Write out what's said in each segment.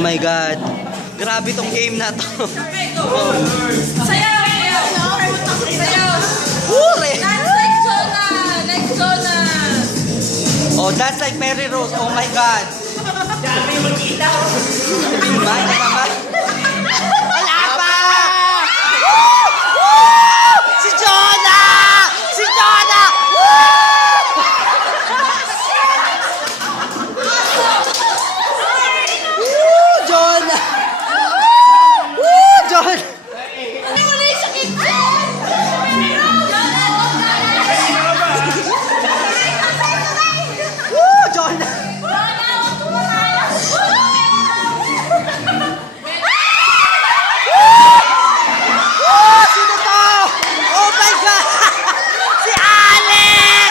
my God. Grabe tong game na to. Sayaw! Sayaw! Hure! Dance like Jonah! Like Jonah! Oh, that's like Mary Rose. Oh my God. Dami magkita. Naman, naman. Wala pa! Si Jonah! Si Jonah! Jonah! Jonah! Wala yung sakit dyan! Jonah! Sino to? Oh my God! Si Alex!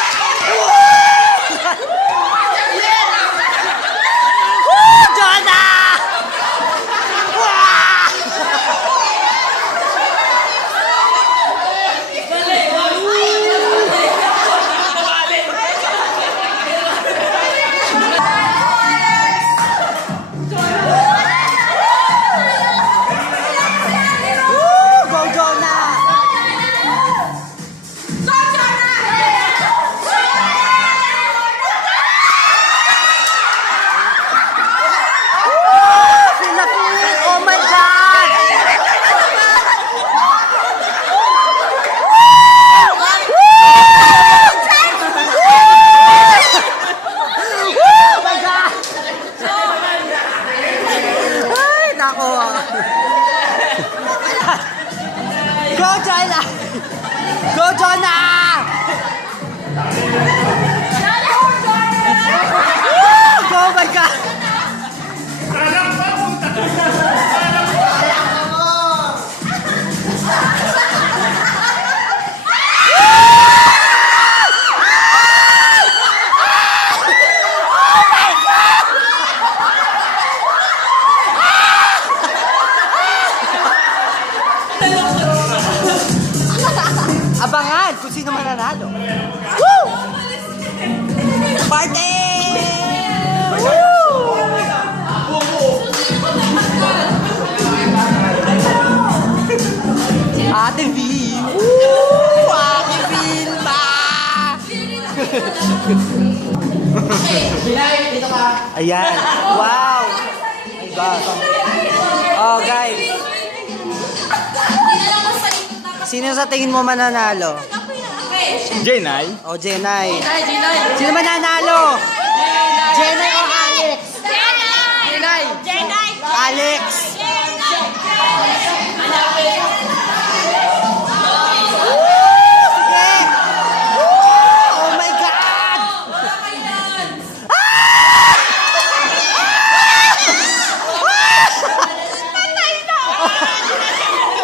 Jonah! Go Jonah! Sila Phil! Oh my God! Oh my God! Ay, nako! Go Jonah! Go Jonah! Oh my God! Abangan kung sino mananalo. Woo! Party! Woo! Ate Vil! Woo! Ate Vilma! Ayan. Wow! My God. Oh, guys. Sino sa tingin mo mananalo? Jenay? O, Jenay. Sino mananalo? Jenay o Alex? Jenay! Alex.